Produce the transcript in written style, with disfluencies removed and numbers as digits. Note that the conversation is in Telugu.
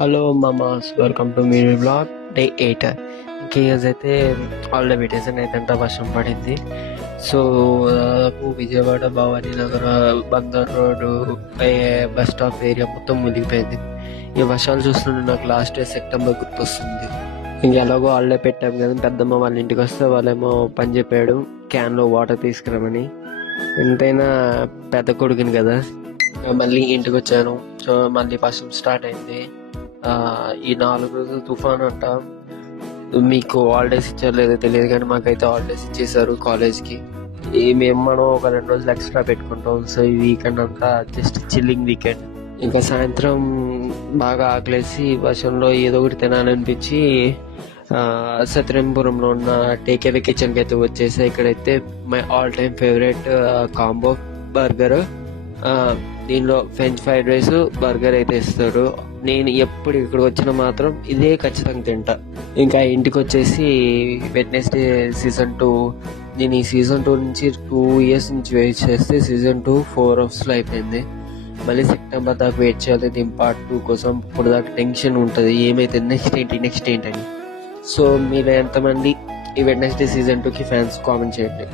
హలో మామాస్, వెల్కమ్ టు మీ బ్లాగ్ డే 8. ఇంకా ఈరోజు అయితే హాలిడే పెట్టేసాను. అయితే వర్షం పడింది. సో దాదాపు Vijayawada Bhavani Nagar Bandar road bus stop area మొత్తం మునిగిపోయింది. ఈ వర్షాలు చూస్తుంటే నాకు లాస్ట్ డే సెప్టెంబర్ గుర్తొస్తుంది. ఇంక ఎలాగో హాలిడే పెట్టాం కదా, పెద్దమ్మ వాళ్ళ ఇంటికి వస్తే వాళ్ళేమో పని చెప్పాడు క్యాన్లో వాటర్ తీసుకురామని. ఎంతైనా పెద్ద కొడుకుని కదా, మళ్ళీ ఇంటికి వచ్చాను. సో మళ్ళీ వర్షం స్టార్ట్ అయింది. ఈ 4 రోజులు తుఫాన్ అంట. మీకు హాలిడేస్ ఇచ్చారో లేదో తెలియదు, కానీ మాకైతే హాలిడేస్ ఇచ్చేసారు కాలేజ్కి. మనం ఒక 2 రోజులు ఎక్స్ట్రా పెట్టుకుంటాం. సో ఈ వీకెండ్ అంతా జస్ట్ చిల్లింగ్ వీకెండ్. ఇంకా సాయంత్రం బాగా ఆకలేసి వర్షంలో ఏదో ఒకటి తినాలనిపించి సత్యనారాయణపురంలో ఉన్న టేకేవే కిచెన్కి అయితే వచ్చేసా. ఇక్కడైతే my all time favourite combo burger. దీనిలో ఫ్రెంచ్ ఫ్రైడ్ రైస్, బర్గర్ అయితే ఇస్తాడు. నేను ఎప్పుడు ఇక్కడికి వచ్చినా మాత్రం ఇదే ఖచ్చితంగా తింటా. ఇంకా ఇంటికి వచ్చేసి వెడ్నెస్డే సీజన్ 2, నేను ఈ సీజన్ 2 నుంచి 2 years నుంచి వెయిట్ చేస్తే సీజన్ 2 4 అవర్స్లో అయిపోయింది. మళ్ళీ సెప్టెంబర్ దాకా వెయిట్ చేయాలి దీని పార్ట్ 2 కోసం. ఇప్పుడు దాకా టెన్షన్ ఉంటుంది, ఏమైతే నెక్స్ట్ ఏంటని. సో మీరు ఎంతమంది ఈ వెడ్నెస్డే సీజన్ 2కి ఫ్యాన్స్ కామెంట్ చేయండి.